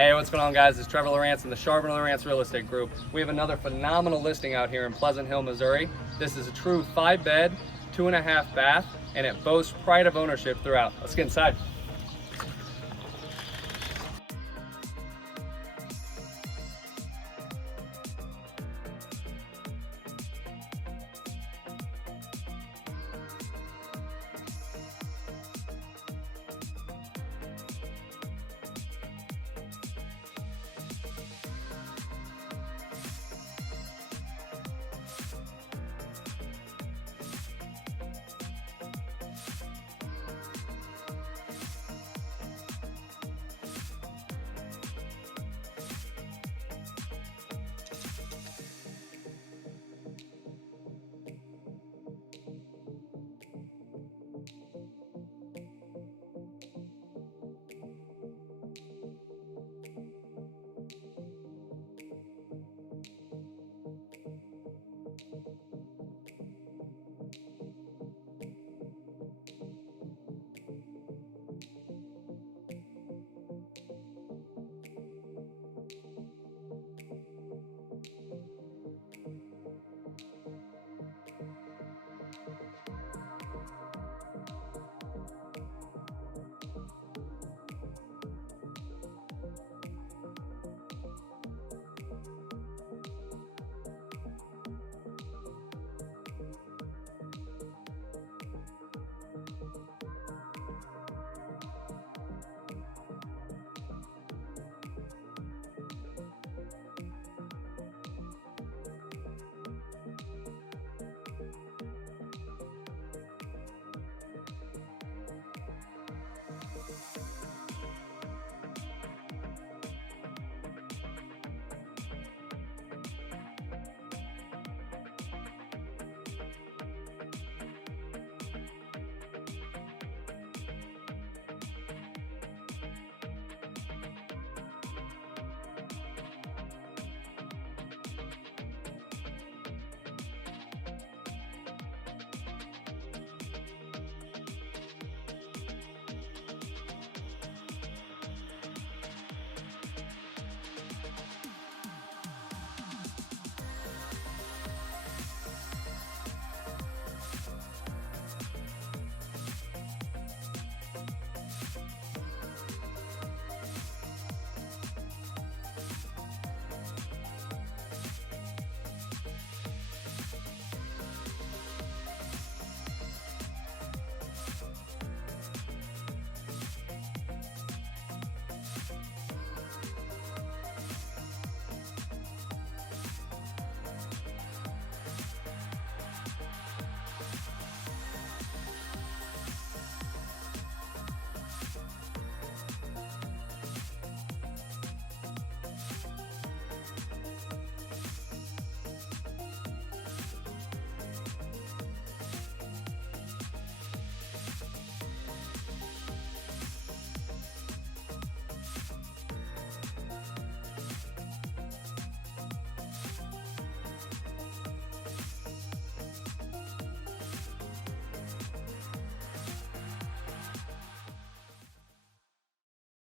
Hey, what's going on, guys? It's Trevor Lawrence in the Charbonneau Lawrence Real Estate Group. We have another phenomenal listing out here in Pleasant Hill, Missouri. This is a true 5-bed, 2.5 bath, and it boasts pride of ownership throughout. Let's get inside.